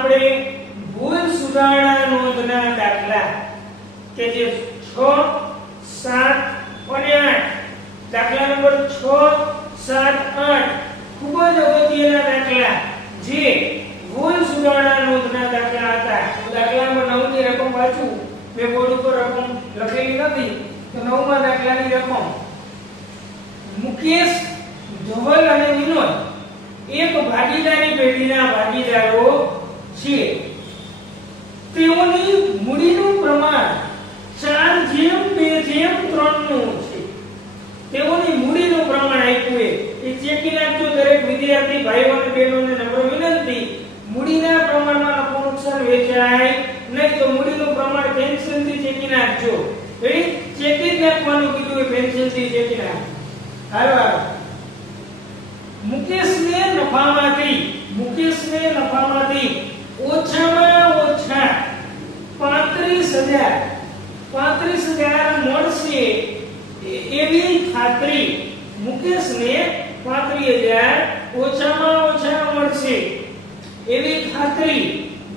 આપણે ભૂલ સુધારણા નોંધના દાખલા કે જે 6, 7 અને 8 દાખલા નંબર 6, 7, 8 ખૂબ જ અગત્યના દાખલા જે ભૂલ સુધારણા નોંધના દાખલા હતા. દાખલામાં 9 ની રકમ વાંચું, મેં બોર્ડ ઉપર રકમ લખેલી નથી તો 9મા દાખલાની રકમ મુકેશ, ધવલ અને વિનોદ એક ભાગીદારી પેઢીના ભાગીદારો છે. તેઓની મૂડીનું પ્રમાણ 4:2:3 નું છે. તેઓની મૂડીનું પ્રમાણ આપ્યું એ ચેકી નાખજો દરેક વિદ્યાર્થી ભાઈઓ અને બહેનોને નમ્ર વિનંતી, મૂડીના પ્રમાણમાં નફો નુકસાન વેચાય નહીં તો મૂડીનું પ્રમાણ પેન્સિલથી ચેકી નાખજો. ચેકી જ નાખવાનું કીધું એ પેન્સિલથી ચેકી નાખ. હાલો મુકેશને નફામાંથી ઓછામાં ઓછા 35,000 મળશે એવી ખાતરી. મુકેશને 35,000 ઓછામાં ઓછા મળશે એવી ખાતરી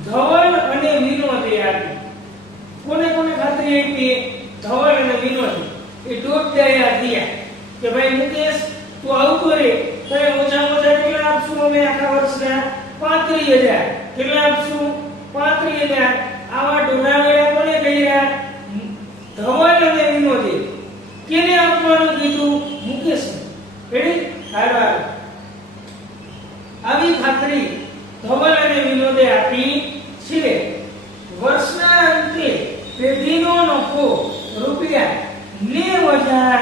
ધવલ અને વિનોદે આપી. કોને કોને ખાતરી આપી? ધવલ અને વિનોદ. એ ડોટ દયા દિયા કે ભાઈ મુકેશ તું આવું કરે તો ઓછામાં ઓછા કેટલા આપશું અમે આખા વર્ષના? 35,000. કેટલા આપશું? 35,000. આવા ડોરાવેલા કોને કર્યા? ધવલ અને વિનોદે. કેને આપવાનું કીધું? મુકેશને. રેડી? હાલો આવી ખાતરી ધવલ અને વિનોદે આપી છે. વર્ષના અંતે પેઢીનો નફો ₹90,000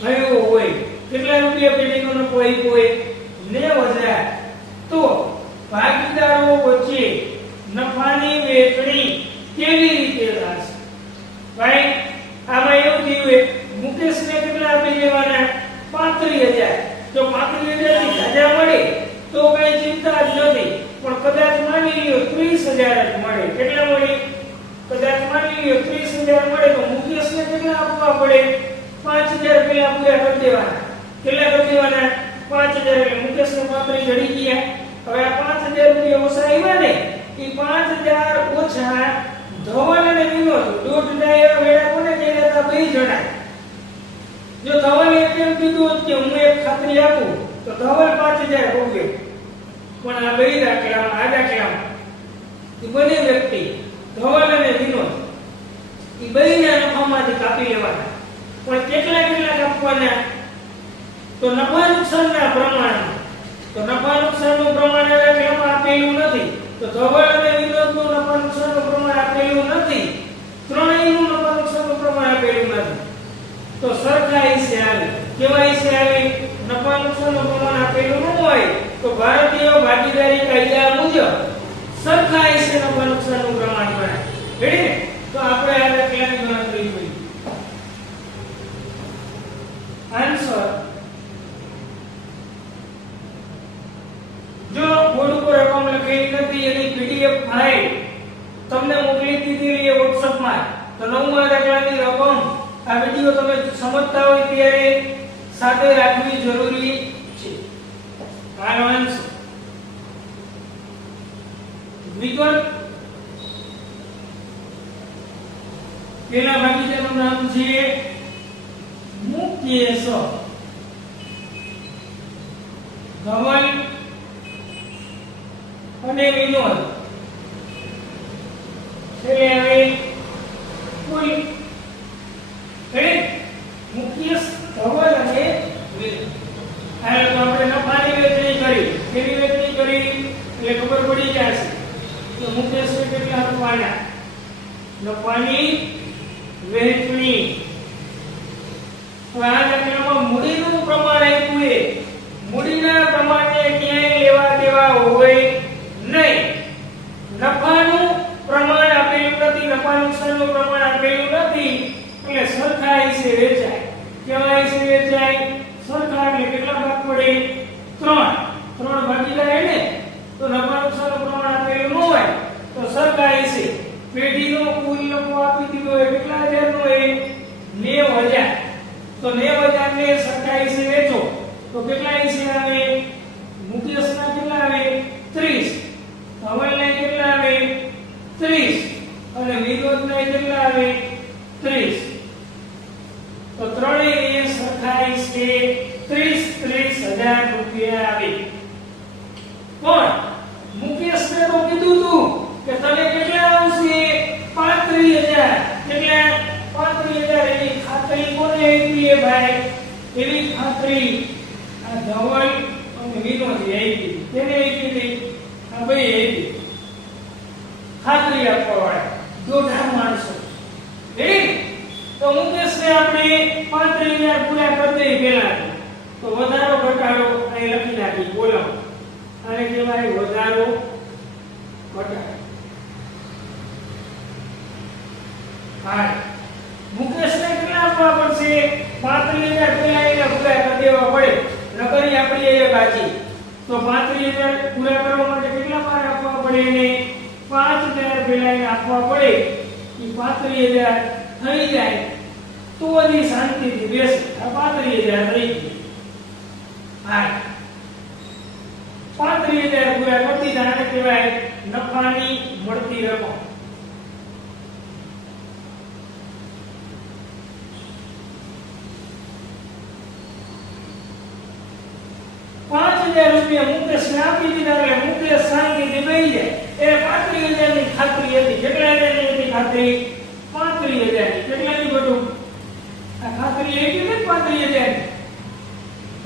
થયો હોય. કેટલા રૂપિયા પેઢીનો નફો આપ્યો હોય? 90,000. તો ભાગીદારો વચ્ચે નફાની વહેંચણી કેવી રીતે થશે? ભાઈ આમાં એવું થયું મુકેશને કેટલા આપી દેવાના? 35,000. જો 35,000 ની જાજા મળે તો કઈ ચિંતા જ નથી, પણ કદાચ માની લ્યો 30,000 જ મળે. કેટલા મળે? કદાચ માની લ્યો 30,000 મળે તો મુકેશને કેટલા આપવા પડે? 5,000 પેલા પૂરા કરી દેવાના. કેટલા કરી દેવાના? 5,000. એટલે મુકેશને 35 જડી ગયા. હવે આ 5,000 રૂપિયા ઓછા આવ્યા ને, એ 5,000 ઓછા ધવલ અને વિનોદ દોઢ ડાયરો વેળા કોને કર્યા હતા? 2 જણા. જો ધવલે એમ કીધું કે હું એક ખાતરી આપું તો ધવલ 5,000 ભોગવે, પણ આ 2 દાખલામાં આ દાખલામાં એ બંને વ્યક્તિ ધવલ અને વિનોદ એ બેના નફામાંથી કાપી લેવાના. પણ કેટલા કેટલા કાપવાના? તો નફા નુકસાનના પ્રમાણમાં. તો નફા નુકસાનનું પ્રમાણ આ દાખલામાં આપેલું નથી, તો ધવલ અને વિનોદનું નફા નુકસાનનું પ્રમાણ આપેલું નથી, ત્રણેયનું નફા નુકસાનનું પ્રમાણ આપેલું નથી. તો સરખા હિસ્સે આવે. કેવા હિસ્સે આવે? નફા નુકસાનનું પ્રમાણ આપેલું ન હોય તો ભારતીય ભાગીદારી કાયદા મુજબ સરખા હિસ્સે નફા નુકસાનનું પ્રમાણ ગણાય. રેડી? તો આપણે આ દાખલાની ગણતરી કરીએ. આન્સર જો બોર્ડ ઉપર રકમ લખેલી નથી એની પીડીએફ ફાઇલ તમને મોકલી દીધેલી છે WhatsApp માં, તો 9મા દાખલાની રકમ આ વિડિયો તમે સમજતા હોય ત્યારે સાથે રાખવી જરૂરી છે. આનો આન્સર વિગત પેલા ભાગીદારનું નામ છે મુકેશ, ધવલ અને વિનોદ. એટલે હવે કુલ મુકેશ, ધવલ અને વિનોદ. આ તો આપણે નફાની વહેંચણી કરી. કેવી વહેંચણી કરી એટલે ખબર પડી જશે કે મુકેશને કેટલા આપવાના? નફાની વહેંચણી. આ દાખલામાં મૂડીનું પ્રમાણ આપ્યું છે. મૂડીના પ્રમાણને ક્યાંય લેવા દેવા હોય નહીં. નફાનું પ્રમાણ આપેલું નથી, નફા નુકસાનનું પ્રમાણ આપેલું નથી, એટલે સરખા હિસ્સે વેચાય. કેવા હિસ્સે વેચાય? સરખા. એટલે કેટલા ભાગ પડે? 3 ભાગીદાર ને તો નફા નુકસાનનું પ્રમાણ આપેલું ન હોય તો સરખા હિસ્સે પેઢીનો કુલ નફો આપી દીધો હોય કેટલા હજારનો? 90,000. તો 90,000 ને સરખા હિસ્સે વેચો તો કેટલા હિસ્સે આવે? મુકેશના કેટલા આવે? 30. ધવલના કેટલા એ આવી ગઈ. તેને આવી ગઈ આ ભાઈ આવી ગઈ. ખાતરી આપવા વાળા દોઢા માણસો રેડી. તો મુકેશને આપણે 35,000 પૂરા કરી દઈએ પહેલા. તો વધારો ઘટાડો અહીં લખી નાખી કોલમ. અને કહેવાય વધારો ઘટાડો. હા, મુકેશને કેટલા આપવા પડશે? 35,000 પહેલા એને પૂરા કરી દેવા પડે. નકરી આપણી એ બાકી. તો 35,000 પૂરા કરવા માટે કેટલા વાર આપવા પડે? એને 5,000 પહેલા એને આપવા પડે. એ 35,000 થઈ જાય તો હજી શાંતિથી બેસે. આ 35,000 થઈ ગઈ. હા, 35,000 પૂરા કરતી જાણે કહેવાય નફાની મળતી રકમ. ₹5,000 મુકેશને આપી દીધા એટલે મુકેશ શાંતિથી બેસી જાય. એ 35,000 ની ખાતરી હતી. કેટલા હજારની હતી ખાતરી? 35,000 ની. કેટલાની બધું આ ખાતરી આવી ગઈ ને 35,000 ની.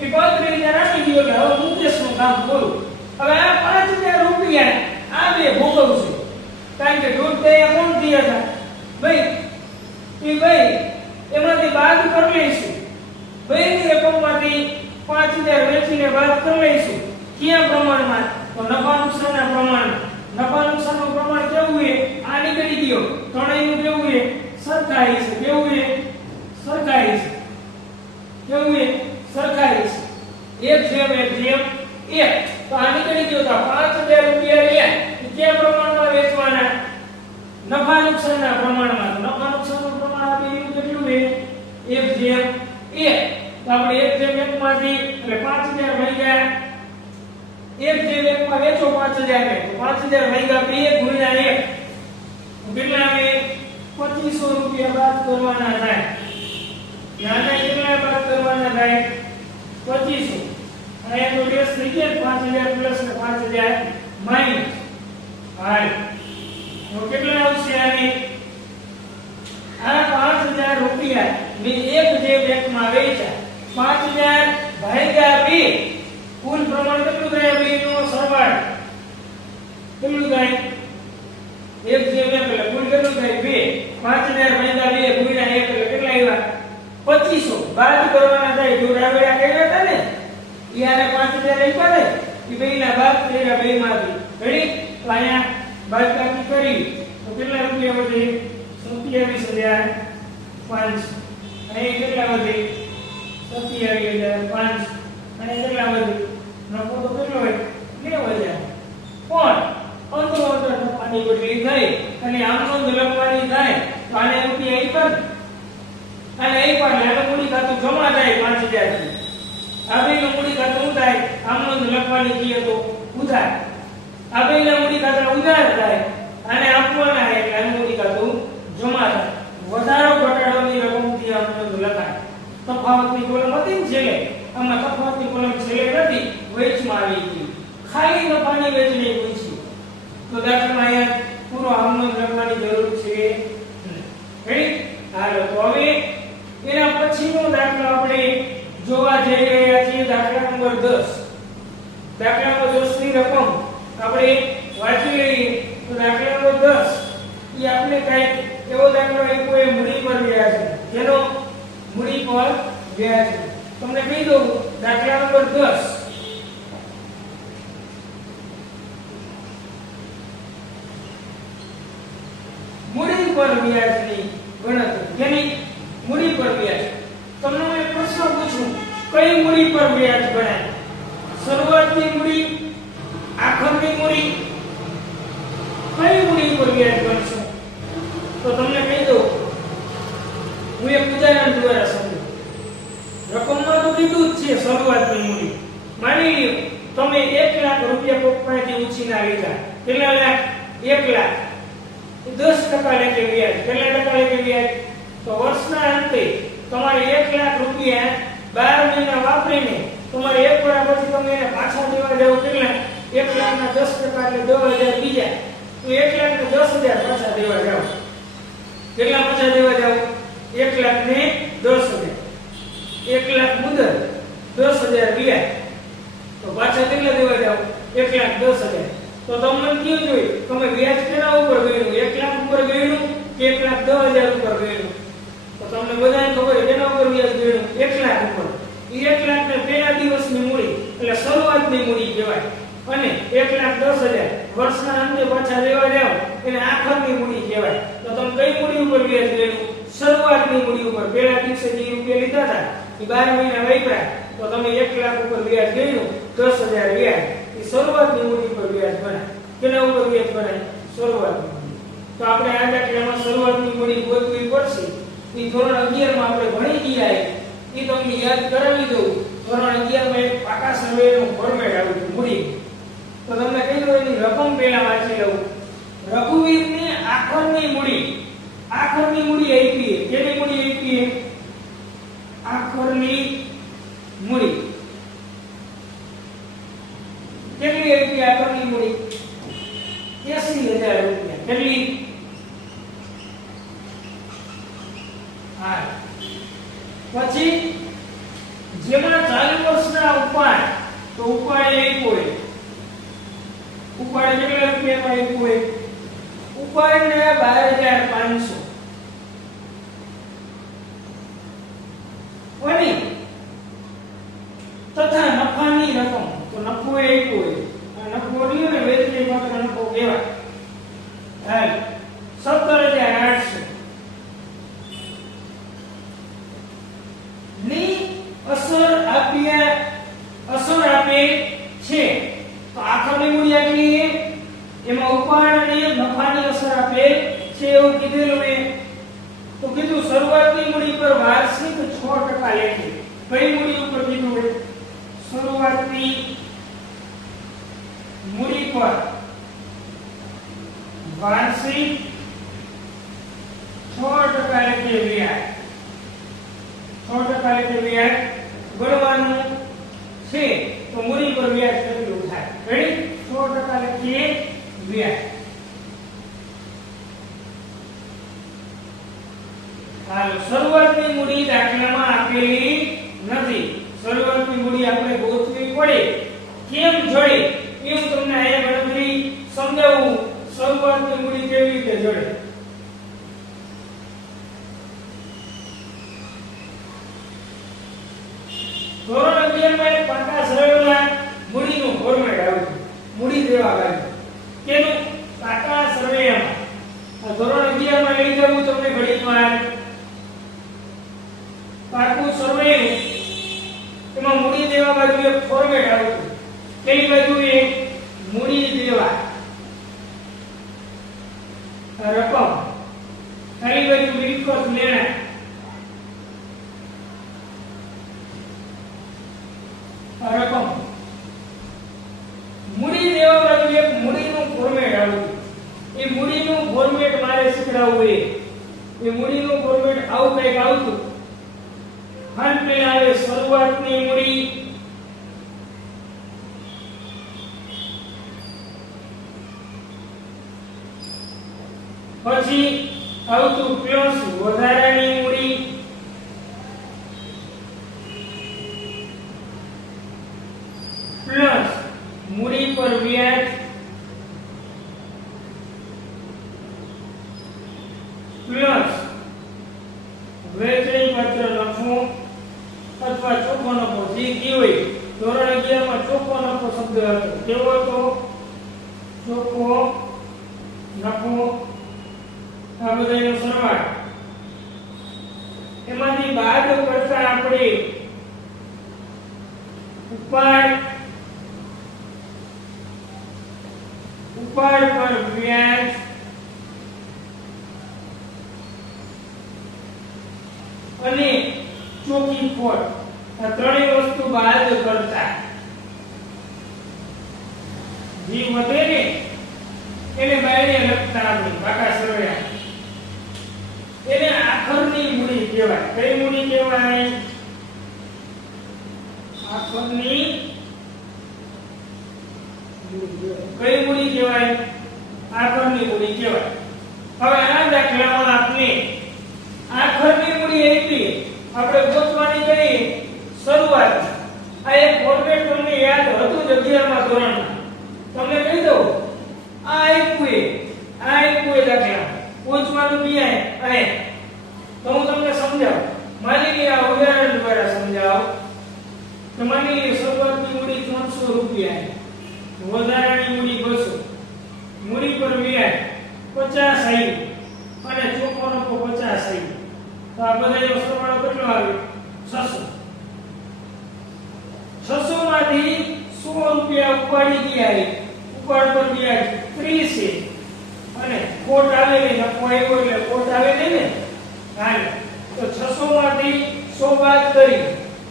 એ 35,000 આપી દીધો એટલે હવે મુકેશનું કામ પૂરું. હવે આ ₹5,000 આ બે ભોગવશે. કારણ કે દૂધ દયા કોણ થયા હતા? ભાઈ એ ભાઈ એમાંથી બાદ કરી લઈશું. ભાઈની રકમમાંથી 5,000 વેચીને બાદ કરી લઈશું. કયા પ્રમાણમાં? તો નફા નુકસાનના પ્રમાણમાં. નફા નુકસાનનું પ્રમાણ કેવું છે? આ નીકળી ગયો. ત્રણેયનું કેવું છે? સરખાઈ છે. કેવું છે? સરખાઈ છે. કેવું છે? સરખાઈ છે. 1:1. તો આ નીકળી ગયો. તો ₹5,000 લે એ કયા પ્રમાણમાં વેચવાના? નફા નુકસાનના પ્રમાણમાં. તો નફા નુકસાનનું પ્રમાણ આપી દીધું કેટલું છે? 1:1. તો આપણે 1:1 માંથી એટલે 5,000 ભાગ્યા 1:1 માં વેચો 5,000 ને. તો 5,000 ભાગ્યા 2 ગુણ્યા 1 કેટલા આવે? ₹2,500 બાદ કરવાના થાય. આના કેટલા બાદ કરવાના થાય? 2,500. અને તો લેસ થઈ ગયા 5,000 પ્લસ ને 5,000 માઈનસ. હાલ તો કેટલા આવશે? આને આ ₹5,000 મે 1:1 માં વેચ્યા. 5,000 ભાગ્યા 2 કુલ પ્રમાણ કેટલું થાય? બેનો સરવાળો કેટલું થાય? 1:1 એટલે કુલ કેટલું થાય? 2. 5,000 ભાગ્યા 2 ગુણ્યા 1 એટલે કેટલા આવ્યા? 2,500. બાદ કરવાના થાય. જો રાવેડા કર્યા હતા ને ઈ આને 5,000 આપ્યા ને ઈ બેના બાદ કર્યા બેમાંથી. રેડી? તો અહીંયા બાદબાકી કરી તો કેટલા રૂપિયા વધે? 27,500. અને કેટલા વધે? 27,500. અને કેટલા વધે? નફો તો કેટલો હોય? 9,000. પણ અંદરો અંદર નફાની બદલી થાય અને આમનો લખવાની થાય તો આને રૂપિયા આપ્યા અને એ પણ આને મૂડી ખાતું જમા થાય 5,000 થી. આ બેનું મૂડી ખાતું થાય આમનો લખવાની કીએ તો ઉધાર. આ બેના મૂડી ખાતા ઉધાર થાય અને આપવાના છે એટલે આનું મૂડી ખાતું જમા થાય. વધારો ઘટાડોની રકમથી આમનો લખાય. તફાવતની કોલમ હતી ને છેલ્લે, આમાં તફાવતની કોલમ છેલ્લે નથી, વેચમાં આવી ગઈ. ખાલી નફાની વેચણી પૂછી તો દાખલામાં અહીંયા પૂરો આમનો લખવાની જરૂર છે. રેડી? હાલો તો હવે એના પછીનો દાખલો આપણે જોવા જઈ રહ્યા છીએ. દાખલા નંબર 10. દાખલા નંબર 10 ની રકમ આપણે વાંચી લઈએ. તો દાખલા નંબર 10 એ આપણે કઈ એવો દાખલો આપ્યો એ મૂડી પર વ્યાજ. જેનો મૂડી પર વ્યાજ તમને કહી દઉં. દાખલા નંબર 10 મૂડી પર વ્યાજની ગણતરી. જેની મૂડી પર વ્યાજ. તમને હું એક પ્રશ્ન પૂછું, કઈ મૂડી પર વ્યાજ ગણાય? શરૂઆતની મૂડી, આખરની મૂડી, કઈ મૂડી પર વ્યાજ ગણશો? તો તમને કહી દઉં, હું એક ઉદાહરણ દ્વારા સમજુ. રકમમાં તો કીધું જ છે શરૂઆતની મૂડી. માની લ્યો તમે 1 લાખ રૂપિયા પપ્પાથી ઉછીના લીધા. કેટલા લાખ? 1 લાખ. 10% લેખે વ્યાજ. કેટલા ટકા લેખે વ્યાજ? તો વર્ષના અંતે તમારે 1 લાખ રૂપિયા 12 મહિના વાપરીને તમારે એક વર્ષ પછી તમે એને પાછા દેવા જાવ. કેટલા? 1 લાખના 10% એટલે 10,000 બીજા. તો 1 લાખને 10,000 પાછા દેવા જાવ. કેટલા પાછા દેવા જાવ? 1 લાખને 10,000. 1 લાખ મુદત, 10,000 વ્યાજ. તો પાછા કેટલા દેવા જાવ 1,10,000 તો તમને કેવું જોઈએ તમે વ્યાજ કેના ઉપર ગયું 1 લાખ ઉપર ગયું કે 1,10,000 ઉપર ગયું તો તમને બધાને ખબર છે કેના ઉપર વ્યાજ ગયું 1 લાખ ઉપર એ 1 લાખ ને પહેલા દિવસની મૂડી એટલે શરૂઆતની મૂડી કહેવાય અને 1,10,000 વર્ષના અંતે પાછા દેવા જાવ એને આખરની મૂડી કહેવાય તો તમે કઈ મૂડી ઉપર વ્યાજ ગયું શરૂઆતની મૂડી ઉપર પહેલા દિવસે જે રૂપિયા લીધા હતા એ 12 મહિના વાપર્યા તો તમે 1 લાખ ઉપર વ્યાજ ગયું 10,000 વ્યાજ એ શરૂઆતની મૂડી પર વ્યાજ બને કેના ઉપર વ્યાજ બને શરૂઆતની મૂડી તો આપણે આ દાખલામાં શરૂઆતની મૂડી ગોતવી પડશે એ ધોરણ 11 માં આપણે ભણી ગયા એ તમને યાદ કરાવી દઉં ધોરણ 11 માં એક પાકા સર્વેનું ફોર્મેટ આવ્યું હતું મૂડી તો તમને કહી દઉં એની રકમ પહેલા વાંચી લઉં રઘુવીરની આખરની મૂડી આપી કેની મૂડી આપી આખરની મૂડી કેટલી આપી આખરની મૂડી 80000 રૂપિયા કેટલી હા પછી જેમાં ચાલુ વર્ષના ઉપાડ તો ઉપાડ કેટલા રૂપિયામાં આપ્યું ઉપાડ ને 12,500 અને તથા નફાની રકમ તો નફો આપ્યો નફો રહ્યો ને વેચણી માત્ર નફો કહેવાય હાલ 17,800 ની અસર આપે છે તો આખરની મૂડી આટલી એમાં ઉપાડ અને નફાની અસર આપે છે એવું કીધેલું તો કીધું શરૂઆતની મૂડી પર વાર્ષિક 6% લેખે કઈ મૂડી ઉપર કીધું શરૂઆતની મૂડી પર વાર્ષિક 6% લેખે વ્યાજ 6% લેખે વ્યાજ ગણવાનું છે તો મૂડી પર વ્યાજ કેટલું થાય રેડી 6% લેખે વ્યાજ હાલો શરૂઆતની મૂડી દાખલામાં આપેલી નથી શરૂઆતની મૂડી આપણે ગોતવી પડે કેમ જોડે એમ તમને અહીંયા ગણતરી સમજાવું શરૂઆતની મૂડી કેવી રીતે જોડે ધોરણ 11 માં એક પાકા સર્વેમાં મૂડીનું ફોર્મેટ આવ્યું મૂડી દેવા આવ્યું કેનું પાકા સર્વેમાં ધોરણ 11 માં લઈ જવું તમને ગણિતમાં પાકું સર્વે એમાં મૂડી દેવા બાજુ એક ફોર્મેટ આવ્યું પેલી બાજુ એક મૂડી દેવા રકમ ખાલી બાજુ મિલકત લેણા રકમ મૂડી દેવા બાજુ એક મૂડીનું ફોર્મેટ આવ્યું એ મૂડીનું ફોર્મેટ મારે શીખડાવવું એ મૂડીનું ફોર્મેટ આવું કંઈક આવતું હાલ પેલા આવે શરૂઆતની મૂડી પછી આવતું પ્લસ વધારાની મૂડી પ્લસ મૂડી પર વ્યાજ પ્લસ વેચણી પાત્ર નફો અથવા ચોખ્ખો નફો જે હોય ધોરણ 11 માં ચોખ્ખો નફો શબ્દ હતો કેવો હતો ચોખ્ખો નફો આ બધાનો સરવાળો એમાંથી બાદ કરતા આપણે ઉપાડ પર વ્યાજ અને ચોખ્ખી ખોટ આ ત્રણેય વસ્તુ બાદ કરતા જે વધે ને એને બાયણે લખતા આપણે બાકા સરવાળા એને આખરની મૂડી કહેવાય કઈ મૂડી કહેવાય આખરની કઈ મૂડી કહેવાય આખરની મૂડી કહેવાય હવે આ દાખલામાં આપણે આખરની મૂડી આપી આપણે ગોતવાની કઈ શરૂઆત આ એક ફોર્મેટ તમને યાદ હતું જ 11મા ધોરણમાં. તમને કહી દઉં, આ આપ્યું દાખલા પૂછવાનું બી આય. તો હું તમને સમજાવું. માની લે આ ઉદાહરણ દ્વારા સમજાવું. તો માની લે શરૂઆતની મૂડી 300 રૂપિયા, વધારાની મૂડી 200, મૂડી પર વ્યાજ 50 આવ્યું અને ચોખ્ખો નફો 50 આવ્યો. તો આ બધાનો સરવાળો કેટલો આવ્યો? 600. 600 માંથી 100 રૂપિયા ઉપાડી ગયા, ઉપાડ પર વ્યાજ 30 છે અને ખોટ આવેલી, નફો આવ્યો એટલે ખોટ આવેલી ને. હાલે તો 600 માંથી 100 બાદ કરી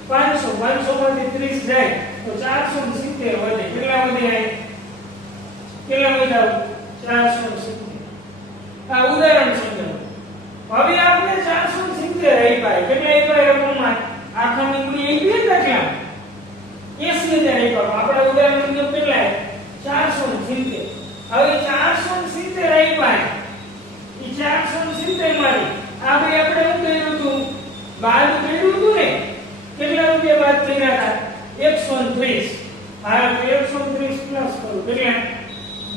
500, 500 માંથી 30 જાય તો 470 વધે. કેટલા વધે? કેટલા વધ્યા? 470. આ ઉદાહરણ સમજો. હવે આપણે 470 આપ્યા. કેટલા આપ્યા? રકમમાં આખાની મૂડી આપી દાખલા 80000 આપ્યા. આપણા ઉદાહરણ મુજબ કેટલા? 470. હવે 470 આપ્યા. એ 470 માંથી આ ભાઈ આપણે શું કર્યું હતું? બાદ કર્યું હતું ને. કેટલા રૂપિયા બાદ કર્યા હતા? 130. હા, 130 પ્લસ કરો. કેટલા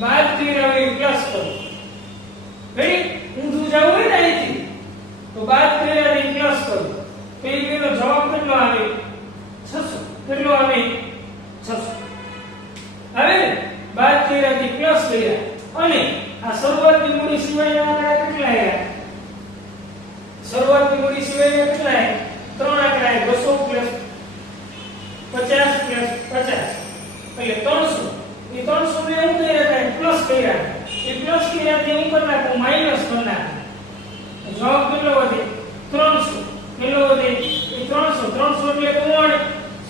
બાદ કર્યા હોય પ્લસ કરો. ભાઈ ઊંધું જવું હોય ને અહીંથી તો બાદ કર્યા ને પ્લસ કરો. તો એનો જવાબ કેટલો આવે? 600. કેટલો આવે? 600. હવે બાદ કર્યા થી પ્લસ કર્યા અને આ શરૂઆતની મૂડી સિવાયના આંકડા કેટલા આવ્યા? શરૂઆતની મૂડી સિવાયના કેટલા આવ્યા? 3 આંકડા આવ્યા. 200 પ્લસ 50 પ્લસ 50 એટલે 300. એ 300 ને હું કર્યા હતા? પ્લસ કર્યા. એ પ્લસ કર્યા તે હું કરી નાખું, માઈનસ કરી નાખું. જવાબ કેટલો વધે? 300. કેટલો વધે? એ 300. 300 એટલે કોણ?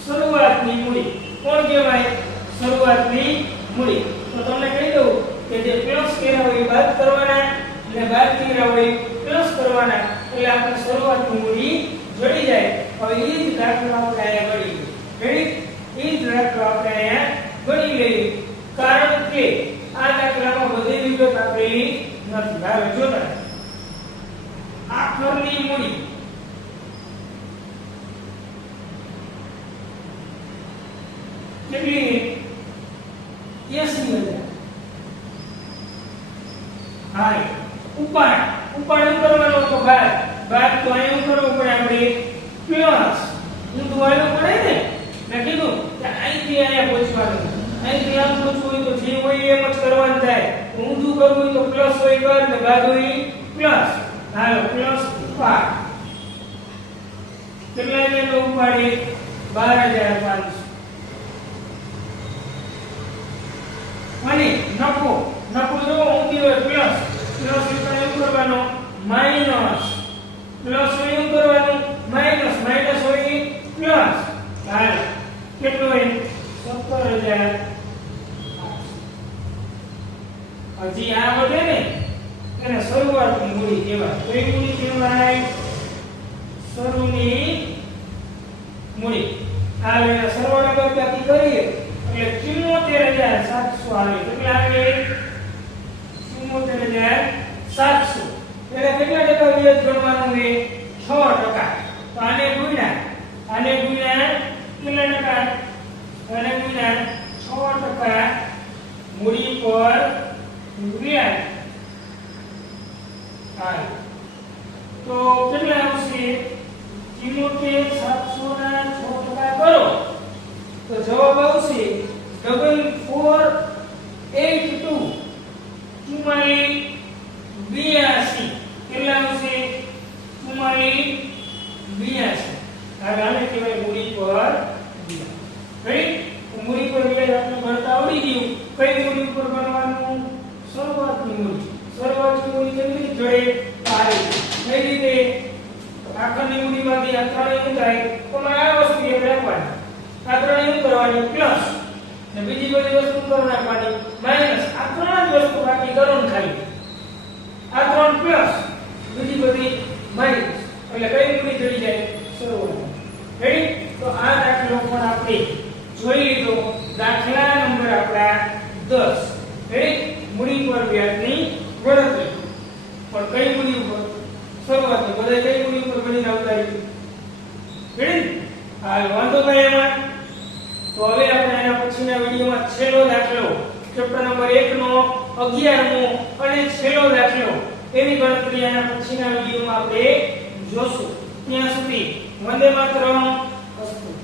શરૂઆતની મૂડી. કોણ કહેવાય? શરૂઆતની મૂડી. તો તમને કહી દઉં કે જે પ્લસ કર્યા હોય એ બાદ કરવાના અને બાદ કર્યા હોય પ્લસ કરવાના એટલે આપણે શરૂઆતની મૂડી જડી જાય. હવે એ જ દાખલો આપણે અહીંયા ગણીએ. રેડી? એ જ દાખલો આપણે અહીંયા ગણી લઈએ. કારણ કે આ દાખલામાં બધી વિગત આપેલી નથી. હવે જોતા આખરની મૂડી કેટલી? 80000. હા, ઉપાડ કરવાનો તો બાદ તો અહીં કરવું પડે આપણે પ્લસ. હું દુવાળો પડે ને. મેં કીધું કે અહીંથી અહીંયા પહોંચવાનું. અહીંથી આમ પહોંચવું હોય તો જે હોય એમ જ કરવાનું થાય. ઊંધું કરવું હોય તો પ્લસ હોય બાદ ને બાદ હોય પ્લસ. હાલો પ્લસ ઉપાડ. કેટલા નો ઉપાડે? 12500. અને નફો જો ઊંધી હોય પ્લસ એટલે એવું કરવાનો માઈનસ. પ્લસ હોય એવું કરવાનું માઈનસ. માઈનસ હોય પ્લસ. હાલો કેટલો હોય? 17000. હજી આ વધે ને એને શરૂઆતની મૂડી કહેવાય. કઈ મૂડી કહેવાય? શરૂની મૂડી. આ લેના સરવાળા બાકી કરીએ એટલે 74700 આવે. કેટલા આવે? 74700. એટલે કેટલા ટકા વ્યાજ ગણવાનું છે? 6%. તો આને ગુણ્યા કેટલા ટકા? આને ગુણ્યા 6% મૂડી પર વ્યાજ. હા, તો કેટલા આવશે? 74700 ના 6% કરો તો જવાબ આવશે 4482. 4482. કેટલા આવશે? 4482. આને કહેવાય મૂડી પર વ્યાજ. રાઈટ? મૂડી પર વ્યાજ આપણે ગણતા આવડી ગયું. કઈ મૂડી પર ગણવાનું? શરૂઆતની મૂડી. શરૂઆતની મૂડી કેવી રીતે જોડે? કઈ રીતે? આખરની મૂડીમાંથી આ ત્રણેય શું થાય? તમારે આ વસ્તુ યાદ રાખવાની. આ ત્રણેય શું કરવાની? પ્લસ. ને બીજી બધી વસ્તુ કરી નાખવાની માઈનસ. આ ત્રણ જ વસ્તુ બાકી કરો ને ખાલી. આ ત્રણ પ્લસ, બીજી બધી માઈનસ. એટલે કઈ મૂડી જડી જાય? શરૂઆત. રેડી? તો આ દાખલો પણ આપણે જોઈ લીધો. દાખલા નંબર આપણા 10. રેડી? મૂડી પર વ્યાજની ગણતરી. પણ કઈ મૂડી ઉપર? શરૂઆતની. બધા કઈ મૂડી ઉપર ગણીને આવતા રહ્યું? રેડી? હાલ વાંધો ભાઈ એમાં છેલ્લો દાખલો ચેપ્ટર નંબર 1 નો 11મો અને છેલ્લો દાખલો એવી ગણતરી આના પછીના વિડિયોમાં આપણે જોશું. ત્યાં સુધી વંદે માતરમ. અસ્તુ.